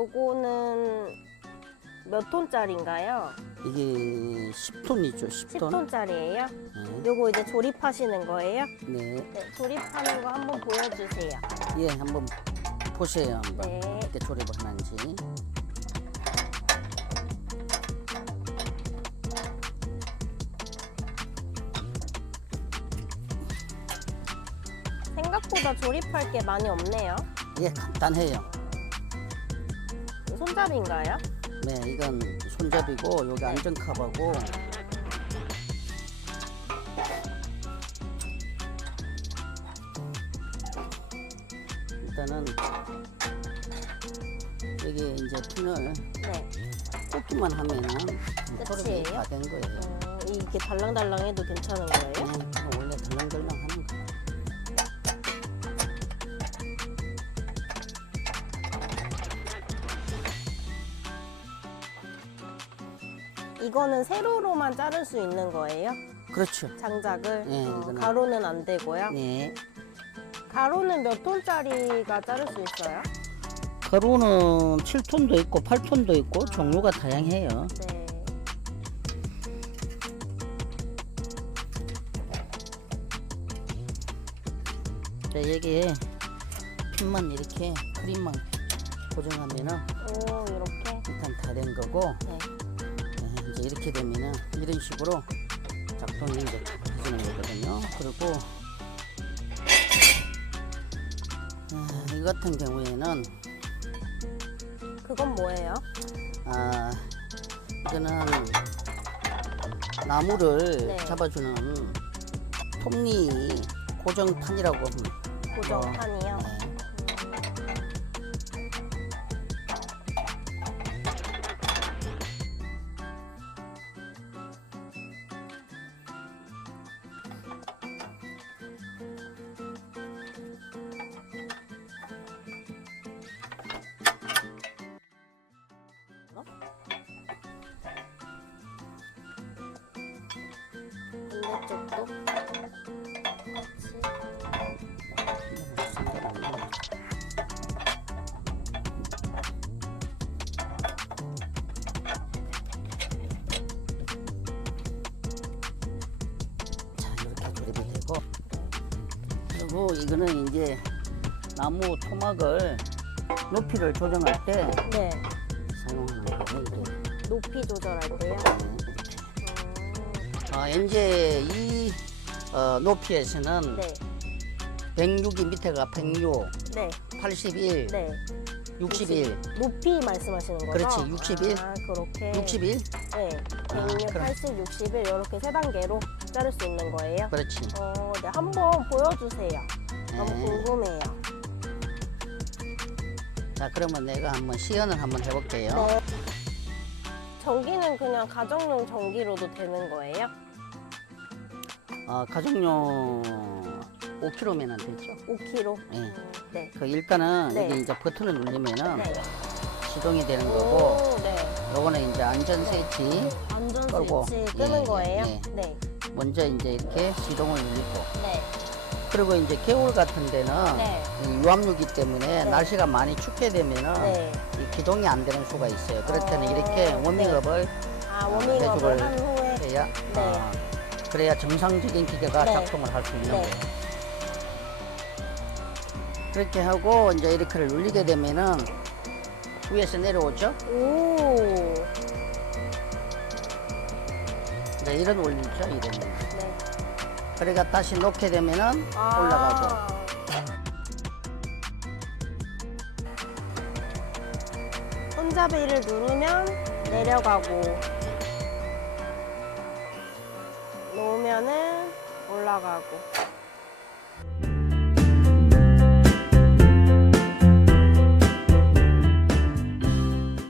요거는 몇 톤짜리인가요? 이게 10톤이죠, 10톤. 10톤짜리예요? 네. 요거 이제 조립하시는 거예요? 네. 네, 조립하는 거 한번 보여주세요. 예, 한번 보세요. 한번. 네. 어떻게 조립을 하는지. 생각보다 조립할 게 많이 없네요. 예, 간단해요. 손잡이인가요? 네, 이건 손잡이고 여기 안전컵하고 일단은 여기 이제 핀을 네. 꽂기만 하면은 끝이에요? 다 된 거예요. 이게 달랑달랑해도 괜찮은 거예요? 그냥 원래 덜렁덜렁 하는 거예요. 이거는 세로로만 자를 수 있는 거예요? 그렇죠. 장작을? 네, 이거는. 가로는 안 되고요? 네. 가로는 몇 톤짜리가 자를 수 있어요? 가루는 7톤도 있고 8톤도 있고 종류가 다양해요. 네. 자, 여기에 핀만 이렇게 크림만 고정하면은 오, 이렇게? 일단 다 된 거고, 네. 네, 이제 이렇게 되면은 이런 식으로 작동이 이제 해주는 거거든요. 그리고 이 같은 경우에는 그건 뭐예요? 이거는 나무를 네. 잡아주는 톱니 고정판이라고 하면 고정판이요? 네. 반대쪽도 같이. 자, 이렇게 조립이 되고, 그리고 이거는 이제 나무 토막을 높이를 조정할 때 네. 사용하는 거예요. 이게. 높이 조절할 때요? 이제 이 높이에서는 네. 106이 밑에가 106, 네. 81, 네. 61, 높이 말씀하시는 거죠? 그렇지, 61. 아, 그렇게. 61, 네. 106, 그럼. 80, 61 이렇게 세 단계로 자를 수 있는 거예요? 그렇지. 네. 한번 보여주세요. 너무 네. 궁금해요. 자, 그러면 내가 한번 시연을 한번 해볼게요. 네. 전기는 그냥 가정용 전기로도 되는 거예요? 가정용 5kg면 되죠. 5kg? 네. 네. 그 일단은 네. 여기 이제 버튼을 누르면은 네. 시동이 되는 거고, 오, 네. 요거는 이제 안전 스위치 안전 끄고, 스위치 끄는 예, 거예요? 예, 예. 네. 먼저 이제 이렇게 시동을 누르고, 네. 그리고 이제 겨울 같은 데는 네. 이 유압류기 때문에 네. 날씨가 많이 춥게 되면은 네. 이 기동이 안 되는 수가 있어요. 그럴 때는 어, 이렇게 워밍업을 워밍업을 해주고 한 후에. 해야 네. 그래야 정상적인 기계가 네. 작동을 할 수 있는 네. 거예요. 그렇게 하고 이제 이렇게를 눌리게 되면은 위에서 내려오죠. 오. 이제 이런 올리죠, 이러면. 네. 그러니까 다시 놓게 되면은 올라가고. 손잡이를 누르면 내려가고 놓으면은 올라가고.